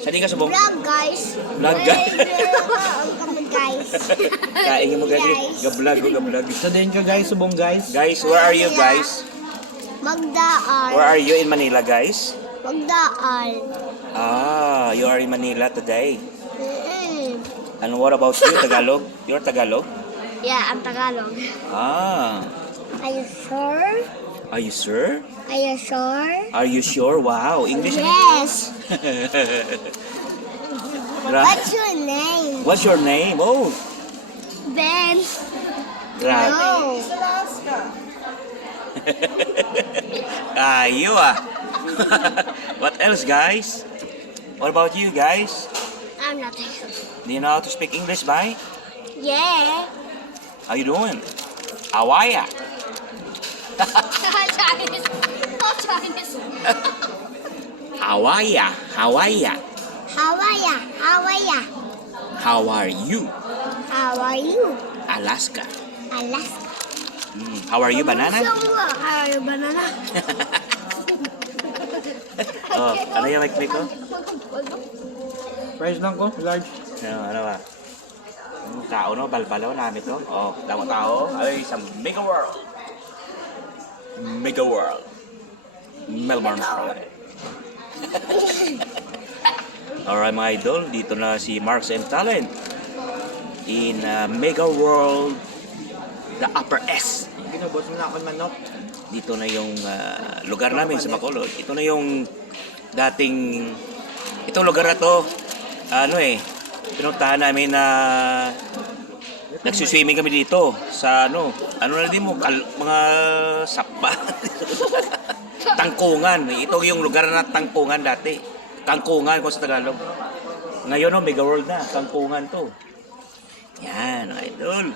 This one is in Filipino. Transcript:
Saan ka subong? Vlog guys. Vlog guys. Welcome guys. Kain mo guys. Guys. Gablag ko, gablag. Isa din ka guys, subong guys. Guys, where are you guys? Magdaan. Where are you in Manila guys? Magdaan. Ah, you are in Manila today. Mm-mm. And what about you, Tagalog? You're Tagalog? Yeah, I'm Tagalog. Ah, Are you sure? are you sure? Are you sure? Are you sure? Wow, English. Yes. Gra- What's your name? What's your name? Oh, Ben. grabe. No. Ayo ah. What else, guys? What about you, guys? I'm nothing. Do you know how to speak English, bye? Yeah. How you doing? How are ya? Chinese. Oh, Chinese. How are ya? How are ya? How are ya? How are ya? How are you? How are you? Alaska. Alaska. How are you, banana? How are you, banana? Oh, ano yung mic ko? Price lang ko, large. Ano ba? Tao no, balbalaw namin to. Oh, tao. Ay, sa Mega World. Mega World. Melbourne, Australia. Alright mga idol, dito na si Marks and Talent in Mega World, the Upper S. Binubos mo na ako ng manok. Dito na yung lugar namin sa Bacolod. Ito na yung dating, itong lugar na to, pinuntahan namin na nagsuswimming kami dito sa ano na din mo, mga sapa. Tangkungan. Ito yung lugar na Tangkungan dati. Tangkungan ko sa Tagalog. Ngayon, Mega World na. Tangkungan to. Yan, idol.